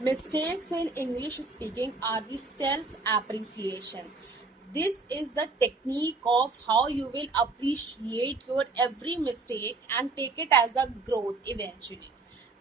Mistakes in English speaking are the self appreciation. This is the technique of how you will appreciate your every mistake and take it as a growth eventually.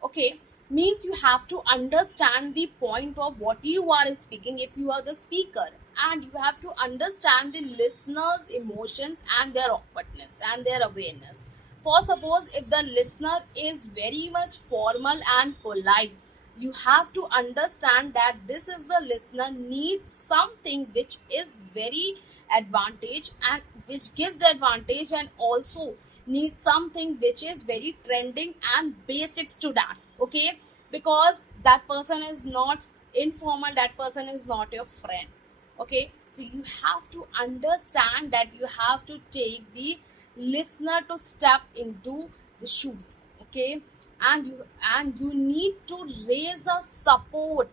Okay, means you have to understand the point of what you are speaking if you are the speaker, and you have to understand the listener's emotions and their awkwardness and their awareness. For suppose if the listener is very much formal and polite, you have to understand that this is the listener needs something which is very advantage and which gives advantage, and also needs something which is very trending and basics to that. Okay, because that person is not informal, that person is not your friend. Okay, so you have to understand that you have to take the listener to step into the shoes. Okay, and you need to raise a support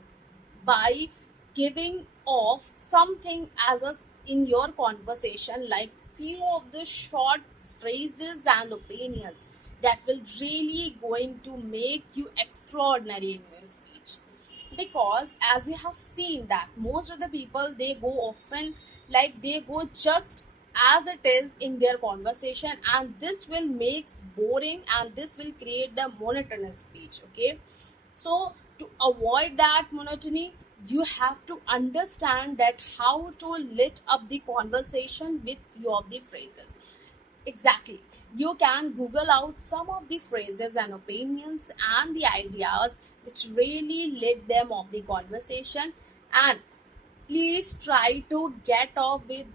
by giving off something as a in your conversation, like few of the short phrases and opinions that will really going to make you extraordinary in your speech. Because as we have seen that most of the people they go often, like they go just as it is in their conversation, and this will makes boring and this will create the monotonous speech. Okay, so to avoid that monotony, you have to understand that how to lit up the conversation with few of the phrases. Exactly. You can Google out some of the phrases and opinions and the ideas which really lit them of the conversation, and please try to get off with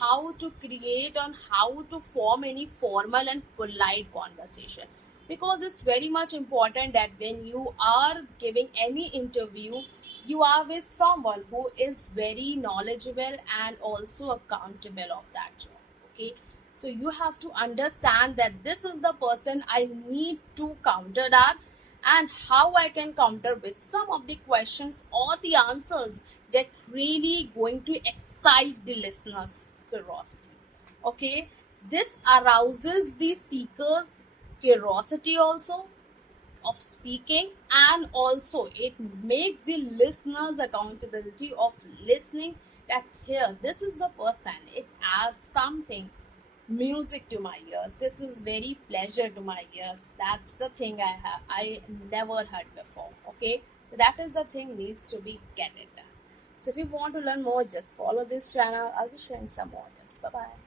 how to create and how to form any formal and polite conversation, because it's very much important that when you are giving any interview, you are with someone who is very knowledgeable and also accountable of that job. Okay, so you have to understand that this is the person I need to counter that, and how I can counter with some of the questions or the answers that really going to excite the listeners' curiosity. Okay, this arouses the speaker's curiosity also of speaking, and also it makes the listeners accountability of listening, that here this is the person, it adds something music to my ears, this is very pleasure to my ears. That's the thing I never heard before. Okay, so that is the thing needs to be get it done. So if you want to learn more, just follow this channel. I'll be sharing some more tips. Bye bye.